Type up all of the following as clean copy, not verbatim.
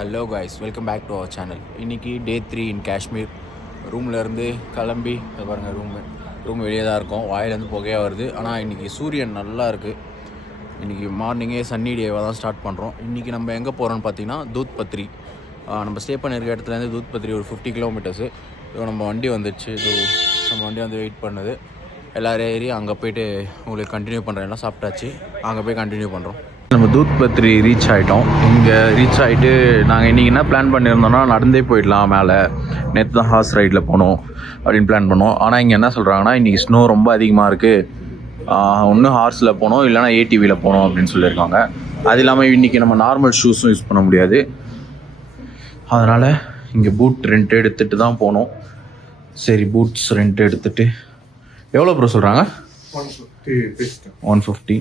Hello guys, welcome back to our channel. இன்றைக்கி day 3 இன் காஷ்மீர். ரூம்லேருந்து கிளம்பி பாருங்கள், ரூம் வெளியே தான் இருக்கும். வாயிலேருந்து புகையாக வருது. ஆனால் இன்றைக்கி சூரியன் நல்லா இருக்குது. இன்றைக்கி மார்னிங்கே சன்னி டேவாக தான் ஸ்டார்ட் பண்ணுறோம். இன்றைக்கி நம்ம எங்கே போகிறோன்னு பார்த்தீங்கன்னா தூத் பத்ரி. நம்ம ஸ்டே பண்ணியிருக்க இடத்துலேருந்து தூத் பத்ரி ஒரு 50 கிலோமீட்டர்ஸு. நம்ம வண்டி வந்துடுச்சு. நம்ம வண்டி வந்து வெயிட் பண்ணுது. எல்லோரும் ஏறி அங்கே போய்ட்டு உங்களுக்கு கண்டினியூ பண்ணுறோம். எல்லாம் சாப்பிட்டாச்சு, அங்கே போய் கண்டினியூ பண்ணுறோம். நம்ம தூத் பத்ரி ரீச் ஆகிட்டோம். இங்கே ரீச் ஆகிட்டு நாங்கள் இன்றைக்கி என்ன பிளான் பண்ணியிருந்தோம்னா, நடந்தே போயிடலாம் மேலே. நேற்று தான் ஹார்ஸ் ரைடில் போனோம் அப்படின்னு பிளான் பண்ணோம். ஆனால் இங்கே என்ன சொல்கிறாங்கன்னா, இன்றைக்கி ஸ்னோ ரொம்ப அதிகமாக இருக்குது, ஒன்று ஹார்ஸில் போனோம் இல்லைனா ஏடிவியில் போனோம் அப்படின்னு சொல்லியிருக்காங்க. அது இல்லாமல் இன்றைக்கி நம்ம நார்மல் ஷூஸும் யூஸ் பண்ண முடியாது. அதனால் இங்கே பூட் ரெண்ட் எடுத்துகிட்டு தான் போனோம். சரி, பூட்ஸ் ரெண்ட் எடுத்துகிட்டு எவ்வளோ ப்ரோ சொல்கிறாங்க? 150.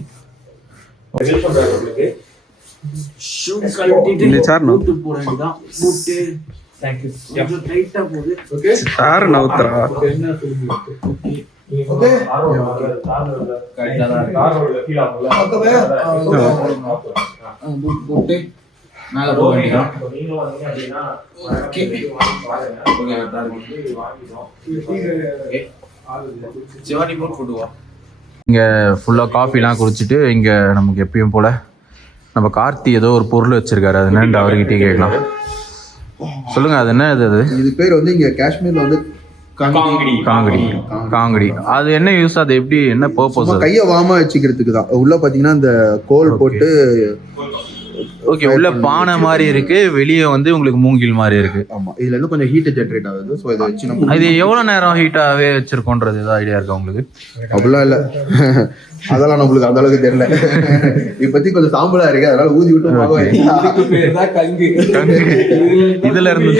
மேல போக வேண்டியதான். இங்கே ஃபுல்லாக காஃபிலாம் குடிச்சிட்டு இங்கே நமக்கு எப்பயும் போல் நம்ம கார்த்தி ஏதோ ஒரு பொருள் வச்சிருக்காரு. அது என்னன்னு அவர்கிட்டே கேட்கலாம். சொல்லுங்கள், அது என்ன? இது பேர் வந்து இங்கே காஷ்மீரில் வந்து காங்கடி. அது என்ன யூஸ்? அது எப்படி, என்ன பர்பஸ்? கையை வாமா வச்சுக்கிறதுக்கு தான். உள்ள பார்த்தீங்கன்னா இந்த கோல் போட்டு, ஓகே, உள்ள பானை மாதிரி இருக்கு, வெளியே வந்து உங்களுக்கு மூங்கில் மாதிரி இருக்கு. ஆமா, இதுல இருந்து கொஞ்சம் ஹீட் ஜெனரேட் ஆகுது. ஸோ இதை வச்சு நம்ம இது எவ்வளவு நேரம் ஹீட்டாவே வச்சிருக்கோன்றது ஏதாவது ஐடியா இருக்கா உங்களுக்கு? அப்படிலாம் இல்லை, அதெல்லாம் நம்மளுக்கு அந்த அளவுக்கு தெரியல. இப்பத்தி கொஞ்சம் சாம்பலா இருக்கு, அதனால ஊதி விட்டு இதுல இருந்து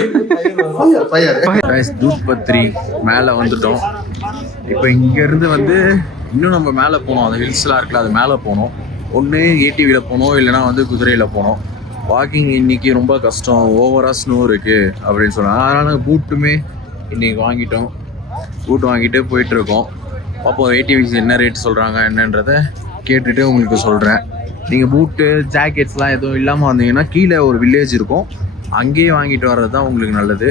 தூத் பத்ரி மேல வந்துட்டோம். இப்ப இங்க இருந்து வந்து இன்னும் நம்ம மேல போனோம். அந்த ஹில்ஸ்லாம் இருக்குல்ல, அது மேல போனோம். ஒன்று ஏடிவியில் போனோம், இல்லைனா வந்து குதிரையில் போனோம். வாக்கிங் இன்றைக்கி ரொம்ப கஷ்டம், ஓவராக ஸ்னோ இருக்குது அப்படின்னு சொன்னாங்க. அதனால் பூட்டுமே இன்றைக்கி வாங்கிட்டோம். பூட்டு வாங்கிட்டு போயிட்டுருக்கோம். அப்போது ஏடிவிஸ் என்ன ரேட் சொல்கிறாங்க என்னன்றதை கேட்டுட்டு உங்களுக்கு சொல்கிறேன். நீங்கள் பூட்டு ஜாக்கெட்ஸ்லாம் எதுவும் இல்லாமல் வந்தீங்கன்னா கீழே ஒரு வில்லேஜ் இருக்கும், அங்கேயே வாங்கிட்டு வர்றது தான் உங்களுக்கு நல்லது.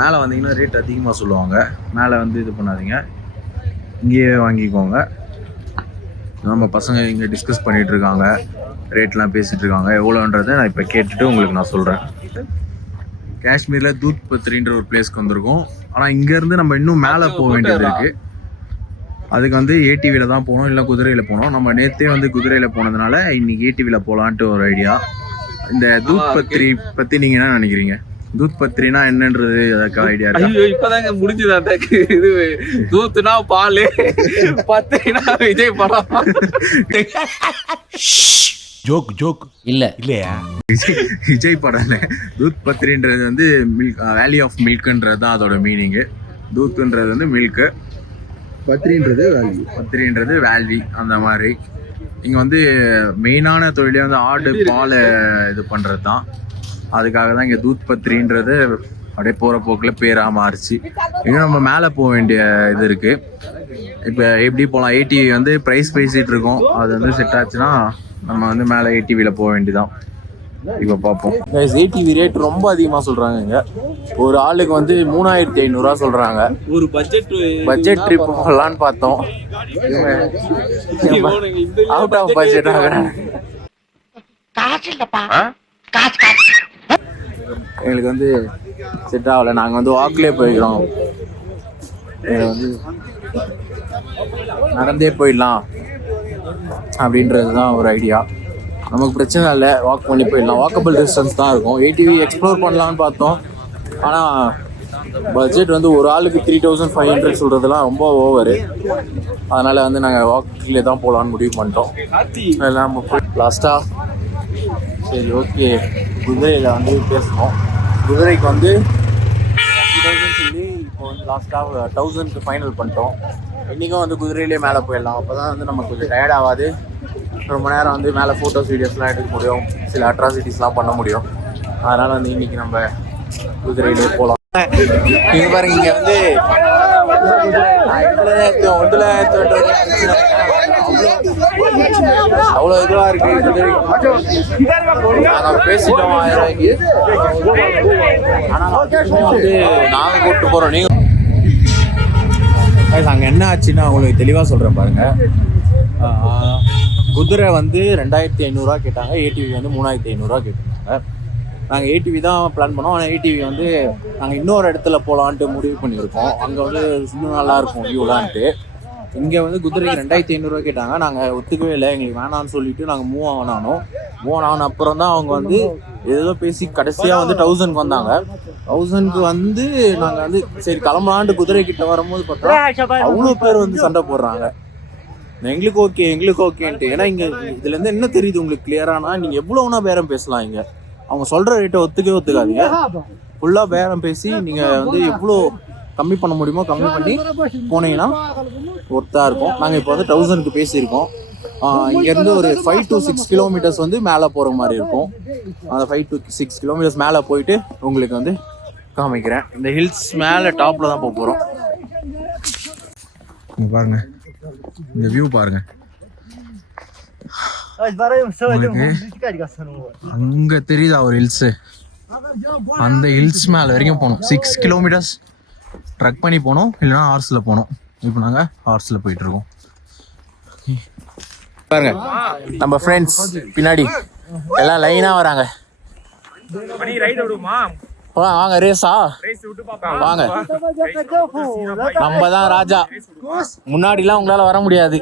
மேலே வந்தீங்கன்னா ரேட் அதிகமாக சொல்லுவாங்க. மேலே வந்து இது பண்ணாதீங்க, இங்கேயே வாங்கிக்கோங்க. நம்ம பசங்க இங்கே டிஸ்கஸ் பண்ணிகிட்டு இருக்காங்க, ரேட்லாம் பேசிகிட்டு இருக்காங்க. எவ்வளோன்றதை நான் இப்போ கேட்டுட்டு உங்களுக்கு நான் சொல்கிறேன். காஷ்மீரில் தூத் பத்ரின்ற ஒரு பிளேஸ்க்கு வந்திருக்கோம். ஆனால் இங்கேருந்து நம்ம இன்னும் மேலே போக வேண்டியது இருக்குது. அதுக்கு வந்து ஏடிவியில் தான் போகணும், இல்லை குதிரையில் போகணும். நம்ம நேற்றே வந்து குதிரையில் போனதுனால இன்றைக்கி ஏடிவியில் போகலான்ட்டு ஒரு ஐடியா. இந்த தூத் பத்ரி பற்றி நீங்கள் என்ன நினைக்கிறீங்க? தூத் பத்ரினா என்னன்றது அதுக்கு ஐடியா இருக்கா? இப்பதாங்க முடிஞ்சுதான். இது தூத்துனா பால், பத்ரினா விஜய் படம். ஜோக் இல்லையா? விஜய் படம் இல்லை. தூத் பத்ரின்றது வந்து மில்க், வேலி ஆஃப் மில்க்ன்றது தான் அதோட மீனிங்கு. தூத்துன்றது வந்து மில்க்கு, பத்ரின்றது வேல்வி, அந்த மாதிரி. இங்கே வந்து மெயினான தொழிலே வந்து ஆடு பாலை இது பண்ணுறது தான். அதுக்காக தான் இங்கே தூத் பத்ரின்றது அப்படியே போகிற போக்கில் பேராக மாறிச்சு. இன்னும் நம்ம மேலே போக வேண்டிய இது இருக்குது. இப்போ எப்படி போகலாம்? ஏடிவி வந்து ப்ரைஸ் பேசிகிட்டு இருக்கோம். அது வந்து செட் ஆச்சுன்னா நம்ம வந்து மேலே ஏடிவியில் போக வேண்டியதான். இப்போ பார்ப்போம். ஏடிவி ரேட் ரொம்ப அதிகமாக சொல்கிறாங்க. இங்கே ஒரு ஆளுக்கு வந்து 3500 சொல்கிறாங்க. ஒரு பட்ஜெட் ட்ரிப் போகலான்னு பார்த்தோம், அவுட் ஆஃப் பட்ஜெட் ஆகுறாங்க. எங்களுக்கு வந்து செட் ஆகலை. நாங்கள் வந்து வாக்லேயே போய்க்கிறோம். வந்து நடந்தே போயிடலாம் அப்படின்றது தான் ஒரு ஐடியா. நமக்கு பிரச்சனை இல்லை, வாக் பண்ணி போயிடலாம். வாக்கபிள் டிஸ்டன்ஸ் தான் இருக்கும். ஏடிவி எக்ஸ்ப்ளோர் பண்ணலான்னு பார்த்தோம். ஆனால் பட்ஜெட் வந்து ஒரு ஆளுக்கு 3500 சொல்கிறதுலாம் ரொம்ப ஓவரு. அதனால் வந்து நாங்கள் வாக்கிலே தான் போகலான்னு முடிவு பண்ணிட்டோம். எல்லாம் லாஸ்ட்டாக சரி, ஓகே, குதிரையில் வந்து பேசணும். குதிரைக்கு வந்து 2000 சொல்லி இப்போ வந்து லாஸ்ட்டாக 1000க்கு ஃபைனல் பண்ணிட்டோம். இன்றைக்கும் வந்து குதிரையிலே மேலே போயிடலாம். அப்போ தான் வந்து நமக்கு கொஞ்சம் டயர்ட் ஆகாது. ரொம்ப நேரம் வந்து மேலே ஃபோட்டோஸ் வீடியோஸ்லாம் எடுக்க முடியும், சில அட்ராசிட்டிஸ்லாம் பண்ண முடியும். அதனால் வந்து இன்றைக்கி நம்ம குதிரையிலே போகலாம். நீங்கள் பாருங்க, இங்கே வந்து ஒன்றில் அவ்வளோ இதுவாக இருக்கு. நாங்கள் பேசிட்டோம் 1000 ரூபாய்க்கு. ஆனால் வந்து நாங்கள் கூப்பிட்டு போகிறோம். நீங்கள் அங்கே என்ன ஆச்சுன்னா உங்களுக்கு தெளிவாக சொல்கிறேன் பாருங்கள். குதிரை வந்து 2500 கேட்டாங்க, ஏடிவி வந்து 3500 கேட்டிருந்தாங்க. நாங்கள் ஏடிவி தான் பிளான் பண்ணோம். ஆனால் ஏடிவி வந்து நாங்கள் இன்னொரு இடத்துல போகலான்ட்டு முடிவு பண்ணியிருக்கோம். அங்கே வந்து இன்னும் நல்லாயிருக்கும் வியூலான்ட்டு. இங்கே வந்து குதிரைக்கு 2500 கேட்டாங்க. நாங்கள் ஒத்துக்கவே இல்லை, எங்களுக்கு வேணான்னு சொல்லிட்டு நாங்கள் மூவ் ஆன அப்புறம் தான் அவங்க வந்து ஏதோ பேசி கடைசியாக வந்து 1000க்கு வந்தாங்க. 1000க்கு வந்து நாங்கள் வந்து சரி கிளம்பலான்ட்டு குதிரைக்கிட்ட வரும்போது பார்த்தா அவ்வளோ பேர் வந்து சண்டை போடுறாங்க. எங்களுக்கு ஓகேன்ட்டு. ஏன்னா இங்கே இதுலேருந்து என்ன தெரியுது உங்களுக்கு கிளியரானா, நீங்கள் எவ்வளோனா பேரம் பேசலாம். இங்கே அவங்க சொல்கிற ரேட்டை ஒத்துக்காதீங்க. ஃபுல்லாக பேரம் பேசி நீங்கள் வந்து எவ்வளோ கம்மி பண்ண முடியுமோ கம்மி பண்ணி போனீங்கன்னா ஒர்த்தாக இருக்கும். நாங்கள் இப்போ வந்து 1000க்கு பேசியிருக்கோம். இங்கேருந்து ஒரு 5 to 6 கிலோமீட்டர்ஸ் வந்து மேலே போகிற மாதிரி இருக்கும். அந்த 5 to 6 கிலோமீட்டர்ஸ் மேலே போயிட்டு உங்களுக்கு வந்து காமிக்கிறேன். இந்த ஹில்ஸ் மேலே டாப்பில் தான் போக போகிறோம். பாருங்க, இந்த வியூ பாருங்க. அங்க தெரியுதா ஒரு ஹில்ஸ்? அந்த ஹில்ஸ் மேல வரைக்கும் போகணும். 6 கிலோமீட்டர்ஸ் ட்ரக் பண்ணி போகணும், இல்லைன்னா ஹார்ஸ்ல போகணும். இப்போ நாங்க ஹார்ஸ்ல போயிட்டு இருக்கோம். பாருங்க நம்ம ஃப்ரெண்ட்ஸ் பின்னாடி எல்லாம் லைனா வராங்க. வாங்க ரேஸா வாங்க. நம்ம தான் ராஜா. முன்னாடிலாம் உங்களால வர முடியாது,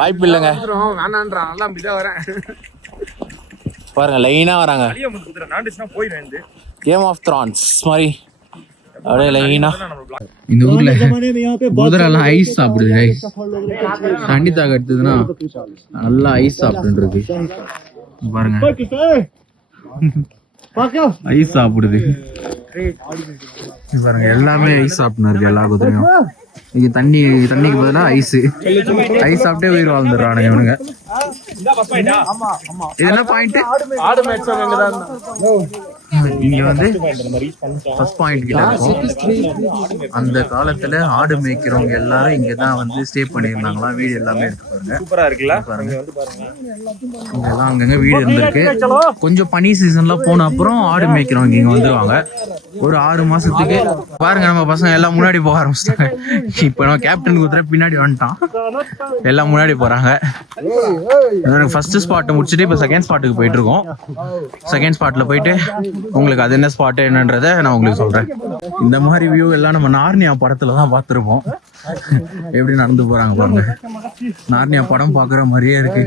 வாய்ப்பு இல்லைங்க. பாருங்க லைனா வராங்க. கேம் ஆஃப் த்ரான்ஸ் மாதிரி அப்படியே லைனா. இந்த ஊர்ல குதிரை எல்லாம் ஐஸ் சாப்பிடுது. ஐஸ் தண்ணி தாக எடுத்ததுன்னா நல்லா ஐஸ் சாப்பிட்டு இருக்கு. பாருங்க ஐஸ் சாப்பிடுது. பாருங்க எல்லாமே ஐஸ் சாப்பிட்டு இருக்கு. எல்லா குதிரையும் இங்க தண்ணிக்கு பதிலா ஐஸ் சாப்பிட்டே உயிர் வாழ்ந்துடுறானுங்க இவனுங்க. இது என்ன பாயிண்ட்? இங்க வந்து ஃபர்ஸ்ட் பாயிண்ட் கிட்ட இருக்கும். அந்த காலத்துல ஆடு மேய்க்கிறவங்க எல்லாரும் இங்கதான் வந்து ஸ்டே பண்ணியிருந்தாங்களா. வீடு எல்லாமே இருக்கு பாருங்க. சூப்பரா இருக்குல்ல பாருங்க. இங்கெல்லாம் அங்கங்க வீடு இருந்திருக்கு. கொஞ்சம் பனி சீசன்ல போன அப்புறம் ஆடு மேய்க்கிறவங்க இங்க வந்துருவாங்க. ஒரு 6 மாசத்துக்கு பாருங்க நம்ம பசங்க எல்லாம் முன்னாடி போக ஆரம்பிச்சிட்டாங்க. இப்ப நம்ம கேப்டன் குதிரை பின்னாடி வந்துட்டான். எல்லாம் முன்னாடி போறாங்க. ஃபர்ஸ்ட் ஸ்பாட் முடிச்சுட்டு இப்ப செகண்ட் ஸ்பாட்டுக்கு போயிட்டு இருக்கோம். செகண்ட் ஸ்பாட்ல போயிட்டு உங்களுக்கு அது என்ன ஸ்பாட் என்னன்றத நான் உங்களுக்கு சொல்றேன். இந்த மாதிரி வியூ எல்லாம் நம்ம நார்னியா படத்துல தான் பார்த்துருப்போம். எப்படி நடந்து போறாங்க பாருங்க. நார்னியா படம் பாக்குற மாதிரியே இருக்கு.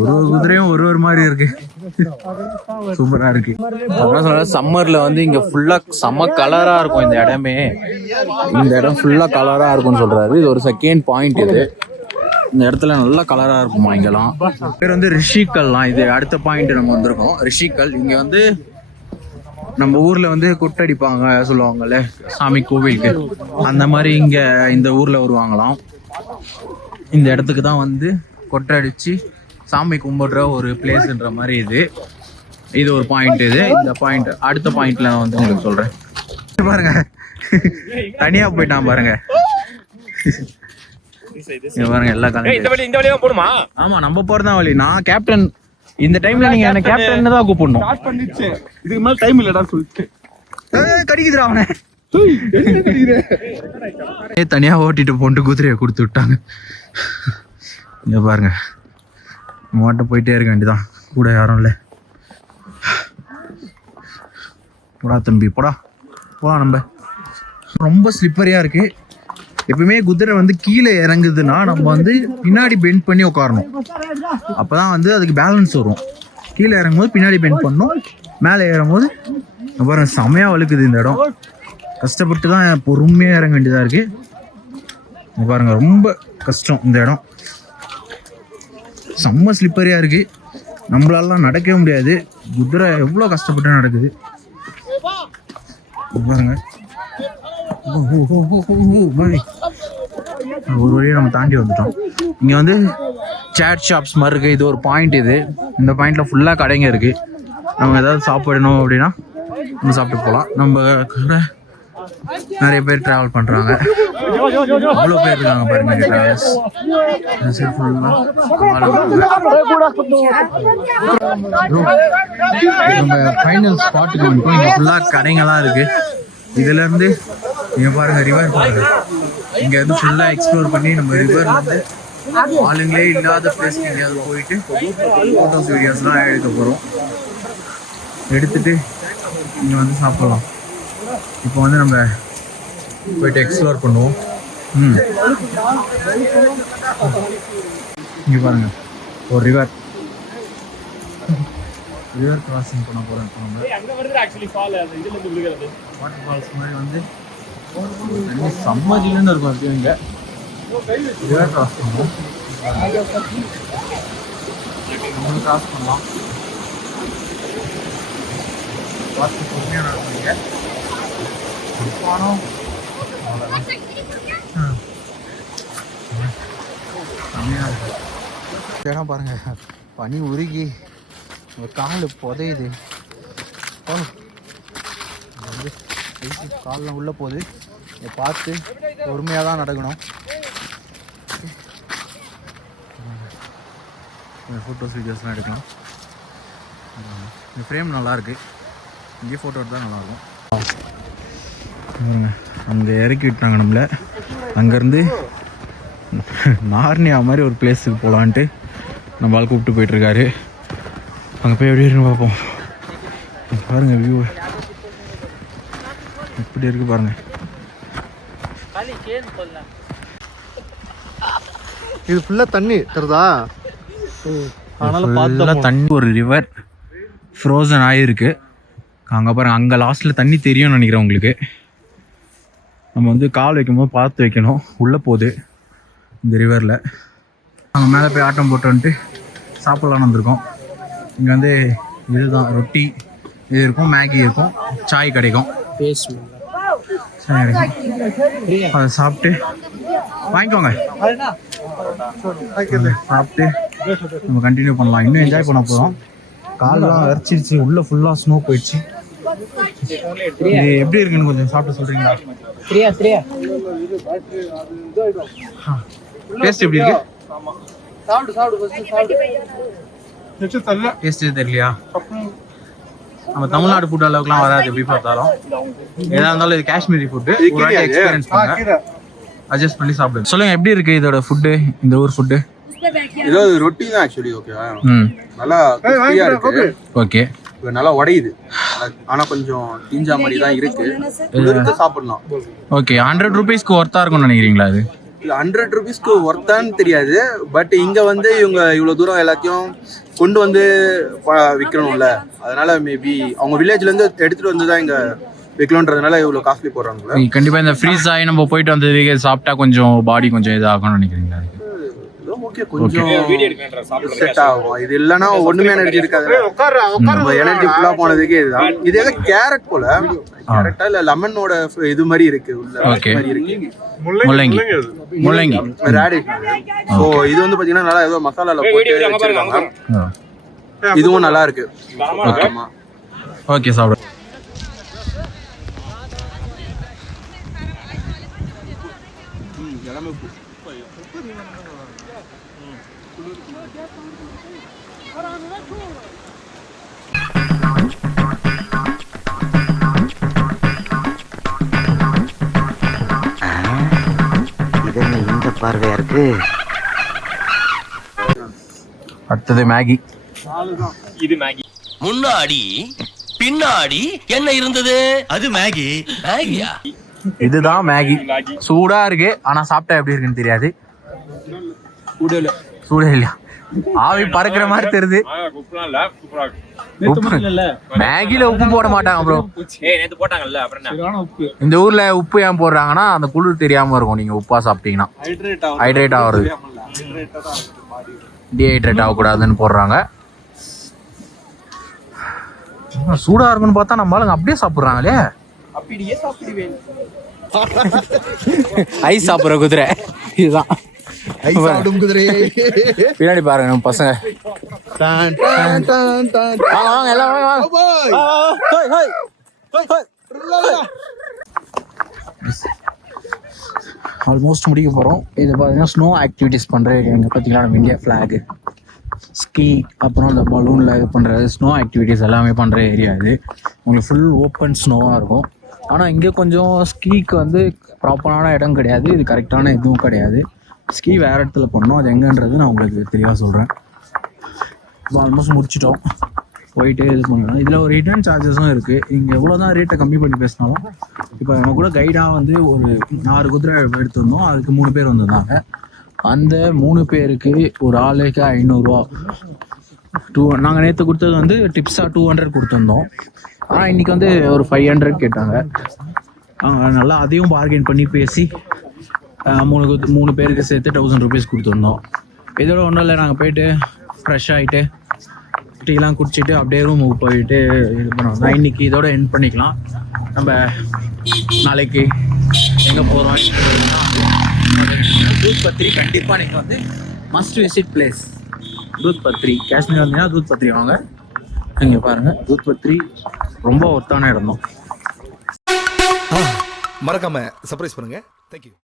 ஒரு குதிரையும் ஒரு மாதிரி இருக்கு. சூப்பரா இருக்கு. சம்மர்ல வந்து இங்க ஃபுல்லா செம கலரா இருக்கும். இந்த இடமே இந்த இடம் ஃபுல்லா கலரா இருக்கும்னு சொல்றாரு. இது ஒரு செகண்ட் பாயிண்ட். இது இந்த இடத்துல நல்லா கலரா இருக்குமா. இங்கெல்லாம் பேர் வந்து ரிஷிகல்லாம். இது அடுத்த பாயிண்ட் நம்ம வந்திருக்கோம். ரிஷிகல் இங்க வந்து நம்ம ஊர்ல வந்து கொட்டடிப்பாங்க சொல்லுவாங்கல்ல சாமி கோவிலுக்கு, அந்த மாதிரி இங்க இந்த ஊர்ல வருவாங்களாம். இந்த இடத்துக்கு தான் வந்து கொட்டை அடிச்சு சாமி கும்பிடுற ஒரு பிளேஸ்ன்ற மாதிரி இது ஒரு பாயிண்ட். இந்த பாயிண்ட் அடுத்த பாயிண்ட்ல நான் வந்து உங்களுக்கு சொல்றேன். பாருங்க தனியா போயிட்டான் பாருங்க. பாருங்க எல்லா காலம். ஆமா நம்ம போறதான் வழி. நான் கேப்டன். இந்த டைம்ல நீங்க என்ன கேப்டன் தான் கூப்பிடணும். இதுக்கு மேல டைம் இல்லடா சொல்லிட்டு கடிக்குதுடா அவனை. தனியா ஓட்டிட்டு போட்டு குதிரையை கொடுத்து விட்டாங்க. இங்க பாருங்க மாட்ட போயிட்டே இருக்க வேண்டியதான். கூட யாரும் இல்லை. போடா தம்பி போடா போலாம். நம்ம ரொம்ப ஸ்லிப்பரியா இருக்கு. எப்பவுமே குதிரை வந்து கீழே இறங்குதுன்னா நம்ம வந்து பின்னாடி பெண்ட் பண்ணி உட்காரணும். அப்பதான் வந்து அதுக்கு பேலன்ஸ் வரும். கீழே இறங்கும் போது பின்னாடி பெண்ட் பண்ணணும். மேலே ஏறும் போது பாருங்க செமையா வழுக்குது இந்த இடம். கஷ்டப்பட்டு தான் பொறுமையா இறங்க வேண்டியதா இருக்கு. பாருங்க ரொம்ப கஷ்டம் இந்த இடம். செம்ம ஸ்லிப்பரியா இருக்கு. நம்மளாலாம் நடக்கவே முடியாது. குதிரை எவ்வளோ கஷ்டப்பட்டு நடக்குது பாருங்க. ஒரு வழியை நம்ம தாண்டி வந்துட்டோம். இங்க வந்து சாட் ஷாப்ஸ் மாதிரி இருக்கு. இது ஒரு பாயிண்ட். இந்த பாயிண்ட்ல ஃபுல்லா கடைங்க இருக்கு. நம்ம ஏதாவது சாப்பிடணும் அப்படின்னா நம்ம சாப்பிட்டு போகலாம். நம்ம நிறைய பேர் டிராவல் பண்றாங்க. அவ்வளோ பேர் இருக்காங்க பாருங்க டிராவல்ஸ். நம்ம ஃபைனல் ஸ்பாட்டுக்கு வந்துட்டோம். இங்க ஃபுல்லா கடைங்கெல்லாம் இருக்கு. இதுல இருந்து நீங்க பாருங்க ரிவர் பாருங்க. இங்க இருந்து ஃபுல்லா எக்ஸ்ப்ளோர் பண்ணி நம்ம ரிவர்ல இருந்து ஆளுங்களே இல்லாத பிளேஸ் எங்கேயாவது போயிட்டு ஃபோட்டோஸ் வீடியோஸ்லாம் எடுக்க போகிறோம். எடுத்துட்டு இங்கே வந்து சாப்பிடலாம். இப்போ வந்து நம்ம போயிட்டு எக்ஸ்ப்ளோர் பண்ணுவோம். இங்கே பாருங்க ஒரு ரிவர் கிராசிங் பண்ண போகிறோம். இப்போ நம்ம வாட்டர் ஃபால்ஸ் மாதிரி வந்து தண்ணி செம்ம ஜில்லுன்னு இருக்கும். அப்படி இங்கே ரிவர் கிராஸ் பண்ணுவோம். நம்மளும் கிராஸ் பண்ணலாம். பார்த்து பொறுமையாக நடந்தீங்க. இடம் பாருங்க, பனி உருகி கால் புதையுது. வந்து காலெலாம் உள்ளே போகுது. இதை பார்த்து பொறுமையாக தான் நடக்கணும். ஃபோட்டோஸ் வீடியோஸ்லாம் எடுக்கலாம். இந்த ஃப்ரேம் நல்லாயிருக்கு. இங்கே ஃபோட்டோ எடுத்தால் நல்லாயிருக்கும். அங்கே இறக்கி விட்டாங்க நம்மளை. அங்கேருந்து நார்னியா மாதிரி ஒரு பிளேஸுக்கு போகலான்ட்டு நம்ம ஆள் கூப்பிட்டு போயிட்டுருக்காரு. அங்கே போய் எப்படி இருக்குன்னு பார்ப்போம். பாருங்கள் வியூ எப்படி இருக்குது பாருங்கள். இது ஃபுல்லாக தண்ணி தருதா? அதனால தண்ணி ஒரு ரிவர் ஃப்ரோசன் ஆகிருக்கு. அங்கே பாருங்கள், அங்கே லாஸ்ட்டில் தண்ணி தெரியும்னு நினைக்கிறேன் உங்களுக்கு. நம்ம வந்து கால் வைக்கும்போது பார்த்து வைக்கணும். உள்ளே போகுது இந்த ரிவரில். அங்கே மேலே போய் ஆட்டம் போட்டு வந்துட்டு சாப்பிட்லான்னு வந்திருக்கோம். இங்கே வந்து இதுதான் ரொட்டி இது இருக்கும், மேகி இருக்கும், சாய் கிடைக்கும், சாய் கிடைக்கும். அதை சாப்பிட்டு வாங்கிக்கோங்க. சாப்பிட்டு நம்ம கண்டினியூ பண்ணலாம். இன்னும் என்ஜாய் பண்ண போகிறோம். காலெலாம் வரைச்சிருச்சு, உள்ளே ஃபுல்லாக ஸ்னோ போயிடுச்சு. இது எப்படி இருக்குன்னு கொஞ்சம் சாப்பிட்டு சொல்கிறீங்களா? டேஸ்ட் எப்படி இருக்கு? டேஸ்ட் தெரியலையா? நம்ம தமிழ்நாடு ஃபுட் அளவுக்குலாம் வராது எப்படி பார்த்தாலும். எதா இருந்தாலும் இது காஷ்மீரி ஃபுட்டு. எக்ஸ்பீரியன்ஸ் பண்ணுங்க, அட்ஜஸ்ட் பண்ணி சாப்பிடுங்க. சொல்லுங்க எப்படி இருக்கு இதோட ஃபுட்டு, இந்த ஊர் ஃபுட்டு? ஏதோ ரொட்டி தான் ஆக்சுவலி. ஓகேவா? நல்லா கிறிஸ்பியா இருக்கு. ஓகே, நல்லா உடையுது. ஆனா கொஞ்சம் தீஞ்சா மாதிரி தான் இருக்கு. எடுத்து சாப்பிடலாம். ஓகே, 100 ரூபீஸ்க்கு ஒர்த்தா இருக்கும்னு நினைக்கிறீங்களா? அது 100 ரூபீஸ்க்கு ஒர்த்தான்னு தெரியாது. பட் இங்க வந்து இவங்க இவ்வளவு தூரம் எல்லாத்தையும் கொண்டு வந்து விற்கணும்ல, அதனால மேபி அவங்க வில்லேஜ்ல இருந்து எடுத்துட்டு வந்து தான் இங்க விற்கணுன்றதுனால இவ்வளவு காஸ்ட்லி போடுறாங்களா? கண்டிப்பா இந்த ஃப்ரீஸ் ஆகி நம்ம போயிட்டு வந்ததுக்கு சாப்பிட்டா கொஞ்சம் பாடி கொஞ்சம் இதாகும்னு நினைக்கிறீங்களா? ஓகே, கொஞ்சம் செட் ஆகும். இது இல்லைன்னா ஒண்ணுமே எனர்ஜி இருக்காது. எனர்ஜி ஃபுல்லா போனதுக்கு இதுதான். இது ஏதோ கேரட் போல, கேரட்டா இல்ல லெமனோட இது மாதிரி இருக்கு. உள்ள மாதிரி இருக்கு. முள்ளங்கி ராடிஷ். சோ இது வந்து பாத்தீங்கன்னா நல்லா ஏதோ மசாலால போட்டு வச்சிருக்காங்க. இதுவும் நல்லா இருக்கு. ஓகே, சாப்பிடு. இந்த பார்வையா இருக்கு. அடுத்தது மேகி. இது மேகி. முன்னாடி பின்னாடி என்ன இருந்தது? அது மேகி. மேகியா? இதுதான் மேகி. சூடா இருக்கு, ஆனா சாப்பிட்டா எப்படி இருக்குன்னு தெரியாது. சூடே இல்லையா? ஆவி பறக்கிற மாதிரி தெரியுது. மேகில உப்பு போட மாட்டாங்க ப்ரோ. இந்த ஊர்ல உப்பு ஏன் போடுறாங்கன்னா அந்த குளிர் தெரியாம இருக்கும். நீங்க உப்பா சாப்பிட்டீங்கன்னா ஹைட்ரேட் ஆகுறது, டீஹைட்ரேட் ஆகக்கூடாதுன்னு போடுறாங்க. சூடா இருக்குன்னு பார்த்தா நம்ம ஆளுங்க அப்படியே சாப்பிடுறாங்களே. ஐஸ் சாப்பிடுற குதிரை இதுதான். பின்னாடி பாருங்க நம்ம பசங்க. வாங்க எல்லாம் வாங்க. ஆல்மோஸ்ட் முடிக்க போகிறோம். இது பார்த்தீங்கன்னா ஸ்னோ ஆக்டிவிட்டீஸ் பண்ணுறது எங்கே பார்த்தீங்கன்னா நம்ம இந்தியா ஃப்ளாகு, ஸ்கீ, அப்புறம் இந்த பலூனில் இது பண்ணுறது, ஸ்னோ ஆக்டிவிட்டீஸ் எல்லாமே பண்ணுற ஏரியா இது. உங்களுக்கு ஃபுல் ஓப்பன் ஸ்னோவாக இருக்கும். ஆனால் இங்கே கொஞ்சம் ஸ்கீக்கு வந்து ப்ராப்பரான இடம் கிடையாது, இது கரெக்டான இதுவும் கிடையாது. ஸ்கீ வேறு இடத்துல பண்ணோம், அது எங்கன்றது நான் உங்களுக்கு தெளிவாக சொல்கிறேன். இப்போ ஆல்மோஸ்ட் முடிச்சிட்டோம், போயிட்டு இது பண்ணலாம். இதில் ஒரு ரிட்டர்ன் சார்ஜஸும் இருக்குது. இங்கே எவ்வளோ தான் ரேட்டை கம்மி பண்ணி பேசினாலும், இப்போ நம்ம கூட கைடாக வந்து ஒரு 6 குதிரை எடுத்து வந்தோம், அதுக்கு 3 பேர் வந்திருந்தாங்க. அந்த 3 பேருக்கு ஒரு ஆளுக்கு 500 ரூபா. நாங்கள் நேற்று கொடுத்தது வந்து டிப்ஸாக 200 கொடுத்துருந்தோம். ஆனால் இன்றைக்கி வந்து ஒரு 500 கேட்டாங்க. நல்லா அதையும் பார்கெயின் பண்ணி பேசி 3 பேருக்கு சேர்த்து 1000 rupees கொடுத்துருந்தோம். இதோட ஒன்றும் இல்லை, நாங்கள் போயிட்டு ஃப்ரெஷ் ஆகிட்டு டீலாம் குடிச்சிட்டு அப்படியே ரூமுக்கு போயிட்டு இது பண்ணுவோம். நான் இன்றைக்கி இதோட எண்ட் பண்ணிக்கலாம். நம்ம நாளைக்கு எங்கே போகிறோம், தூத் பத்ரி கண்டிப்பாக நீங்கள் வந்து மஸ்ட் விசிட் பிளேஸ். தூத் பத்ரி காஷ்மீர் வந்தீங்கன்னா தூத் பத்ரி வாங்க. இங்கே பாருங்கள், தூத் பத்ரி ரொம்ப ஒர்த்தான இடம் தான். மறக்காம சர்ப்ரைஸ் பண்ணுங்க. தேங்க்யூ.